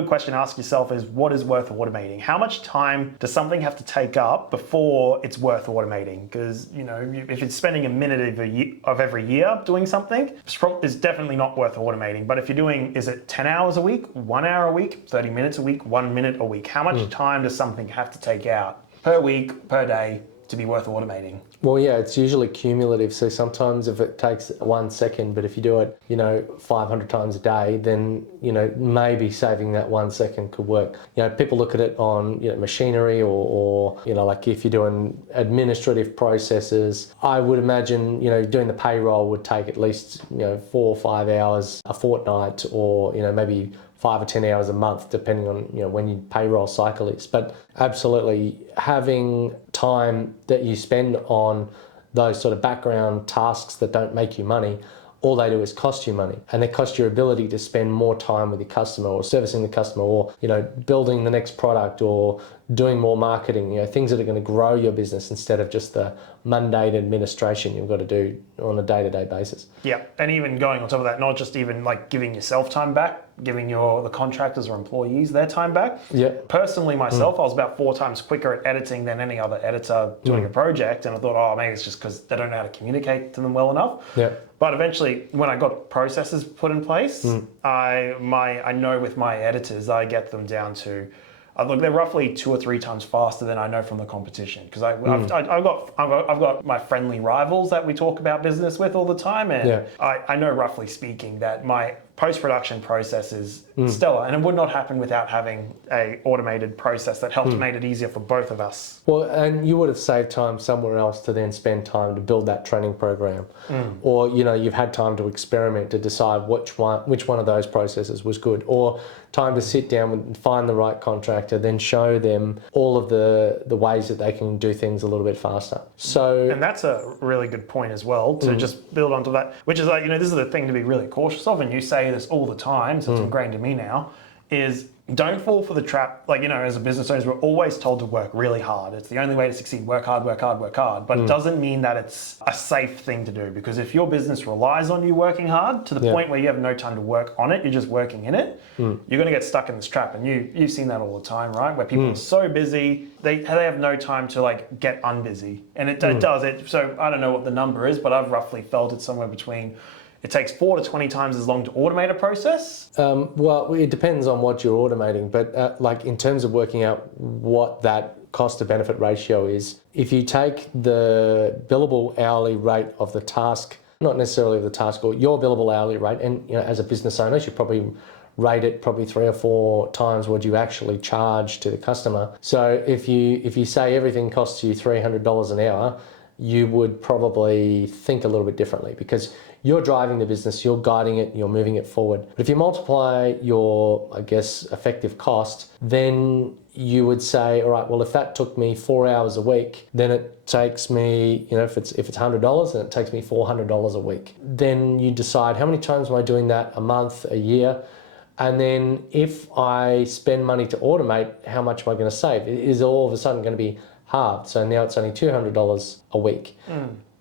good question to ask yourself is, what is worth automating? How much time does something have to take up before it's worth automating? Because, if it's spending a minute of every year doing something, it's definitely not worth automating. But if you're doing, is it 10 hours a week, 1 hour a week, 30 minutes a week, 1 minute a week? How much time does something have to take out per week, per day to be worth automating? Well, yeah, it's usually cumulative. So sometimes if it takes 1 second, but if you do it, 500 times a day, then, maybe saving that 1 second could work. People look at it on, machinery or like if you're doing administrative processes, I would imagine, doing the payroll would take at least, 4 or 5 hours a fortnight, or, maybe 5 or 10 hours a month, depending on when your payroll cycle is. But absolutely, having time that you spend on those sort of background tasks that don't make you money, all they do is cost you money, and they cost your ability to spend more time with your customer, or servicing the customer, or building the next product, or doing more marketing, things that are going to grow your business instead of just the mundane administration you've got to do on a day-to-day basis. Yeah, and even going on top of that, not just even like giving yourself time back, giving the contractors or employees their time back. Yeah. Personally, myself, I was about 4 times quicker at editing than any other editor doing a project, and I thought, maybe it's just because they don't know how to communicate to them well enough. Yeah. But eventually, when I got processes put in place, I know with my editors, I get them down to, look, they're roughly 2 or 3 times faster than I know from the competition. Because I've got my friendly rivals that we talk about business with all the time, and I know, roughly speaking, that my post-production process is stellar, and it would not happen without having a automated process that helped made it easier for both of us. Well, and you would have saved time somewhere else to then spend time to build that training program, or you've had time to experiment to decide which one of those processes was good, or time to sit down and find the right contractor, then show them all of the ways that they can do things a little bit faster. So, and that's a really good point as well, to just build onto that, which is like, this is the thing to be really cautious of, and you say this all the time, so it's ingrained in me now, is don't fall for the trap. Like, as a business owner, we're always told to work really hard. It's the only way to succeed. Work hard, work hard, work hard. But it doesn't mean that it's a safe thing to do, because if your business relies on you working hard to the point where you have no time to work on it, you're just working in it, you're going to get stuck in this trap. And you've seen that all the time, right? Where people are so busy, they have no time to like get unbusy. And it does it. So I don't know what the number is, but I've roughly felt it somewhere between, it takes 4 to 20 times as long to automate a process? Well, it depends on what you're automating, but like in terms of working out what that cost to benefit ratio is, if you take the billable hourly rate of the task, not necessarily the task, or your billable hourly rate, and as a business owner, you probably rate it 3 or 4 times what you actually charge to the customer. So if you say everything costs you $300 an hour, you would probably think a little bit differently, because you're driving the business, you're guiding it, you're moving it forward. But if you multiply your, effective cost, then you would say, all right, well, if that took me 4 hours a week, then it takes me, if it's $100, then it takes me $400 a week. Then you decide, how many times am I doing that a month, a year? And then if I spend money to automate, how much am I going to save? It is all of a sudden going to be halved. So now it's only $200 a week.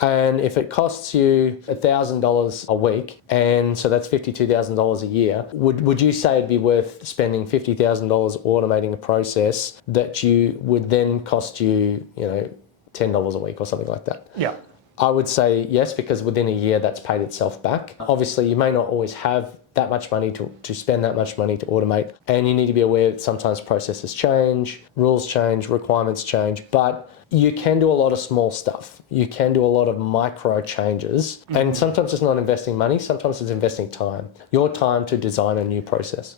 And if it costs you $1,000 a week, and so that's $52,000 a year, would you say it'd be worth spending $50,000 automating a process that you would then cost you, $10 a week or something like that? Yeah. I would say yes, because within a year that's paid itself back. Obviously, you may not always have that much money to spend that much money to automate, and you need to be aware that sometimes processes change, rules change, requirements change, but you can do a lot of small stuff. You can do a lot of micro changes, and sometimes it's not investing money, sometimes it's investing time. Your time to design a new process.